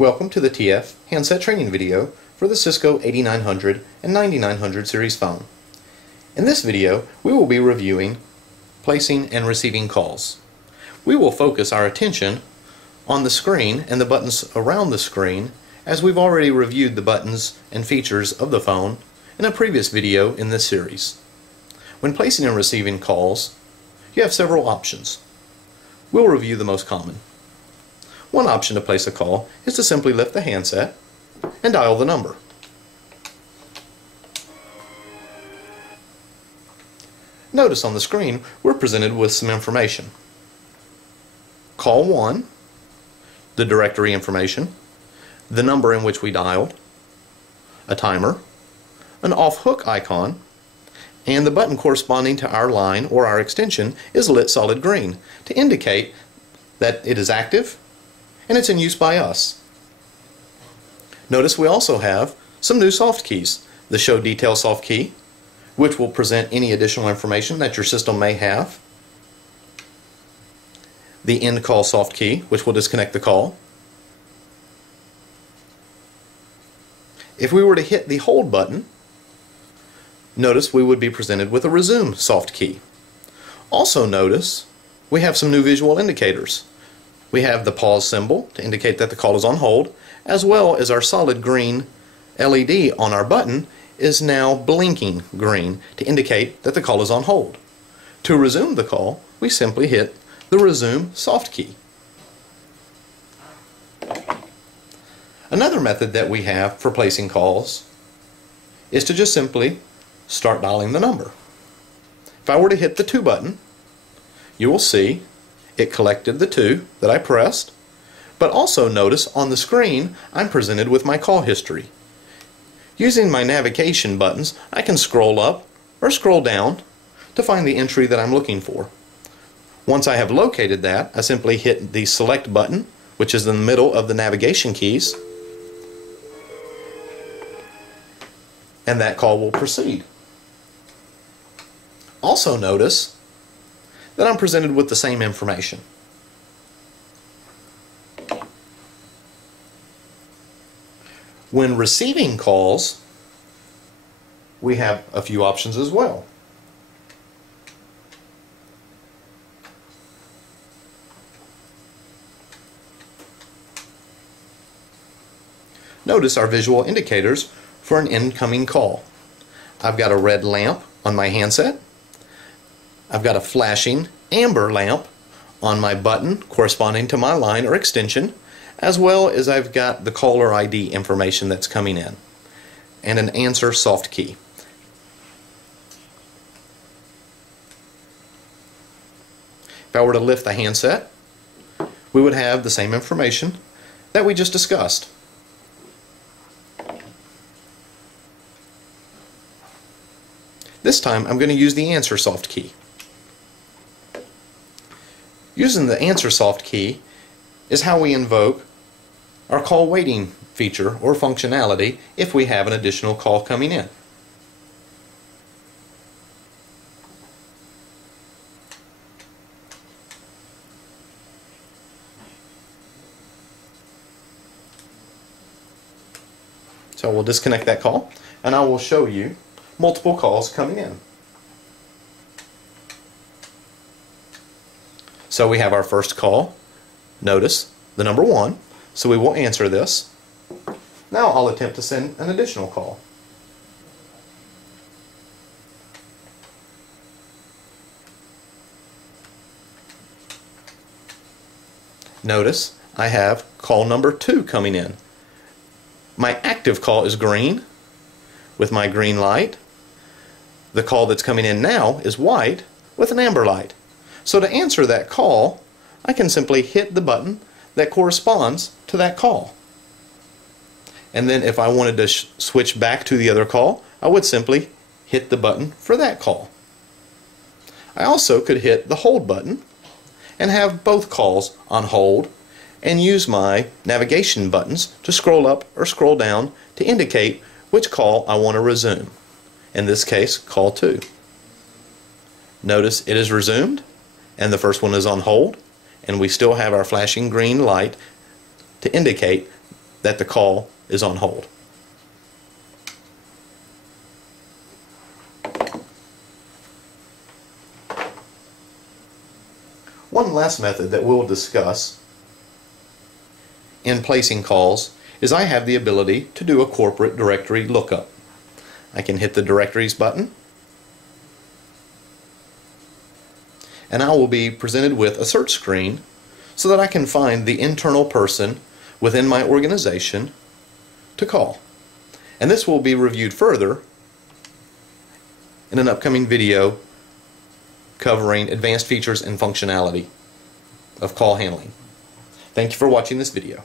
Welcome to the TF handset training video for the Cisco 8900 and 9900 series phone. In this video, we will be reviewing placing and receiving calls. We will focus our attention on the screen and the buttons around the screen, as we've already reviewed the buttons and features of the phone in a previous video in this series. When placing and receiving calls, you have several options. We'll review the most common. One option to place a call is to simply lift the handset and dial the number. Notice on the screen we're presented with some information. Call 1, the directory information, the number in which we dialed, a timer, an off-hook icon, and the button corresponding to our line or our extension is lit solid green to indicate that it is active and it's in use by us. Notice we also have some new soft keys. The Show Detail soft key, which will present any additional information that your system may have. The End Call soft key, which will disconnect the call. If we were to hit the Hold button, notice we would be presented with a Resume soft key. Also notice we have some new visual indicators. We have the pause symbol to indicate that the call is on hold, as well as our solid green LED on our button is now blinking green to indicate that the call is on hold. To resume the call, we simply hit the Resume soft key. Another method that we have for placing calls is to just simply start dialing the number. If I were to hit the 2 button, you will see it collected the 2 that I pressed, but also notice on the screen I'm presented with my call history. Using my navigation buttons, I can scroll up or scroll down to find the entry that I'm looking for. Once I have located that, I simply hit the Select button, which is in the middle of the navigation keys, and that call will proceed. Also notice that I'm presented with the same information. When receiving calls, we have a few options as well. Notice our visual indicators for an incoming call. I've got a red lamp on my handset. I've got a flashing amber lamp on my button corresponding to my line or extension, as well as I've got the caller ID information that's coming in, and an answer soft key. If I were to lift the handset, we would have the same information that we just discussed. This time I'm going to use the answer soft key. Using the answer soft key is how we invoke our call waiting feature or functionality if we have an additional call coming in. So we'll disconnect that call and I will show you multiple calls coming in. So we have our first call. Notice the number 1, so we will answer this. Now I'll attempt to send an additional call. Notice I have call number 2 coming in. My active call is green with my green light. The call that's coming in now is white with an amber light. So to answer that call, I can simply hit the button that corresponds to that call. And then if I wanted to switch back to the other call, I would simply hit the button for that call. I also could hit the Hold button and have both calls on hold and use my navigation buttons to scroll up or scroll down to indicate which call I want to resume. In this case, call 2. Notice it is resumed and the first one is on hold, and we still have our flashing green light to indicate that the call is on hold. One last method that we'll discuss in placing calls is I have the ability to do a corporate directory lookup. I can hit the directories button and I will be presented with a search screen so that I can find the internal person within my organization to call. And this will be reviewed further in an upcoming video covering advanced features and functionality of call handling. Thank you for watching this video.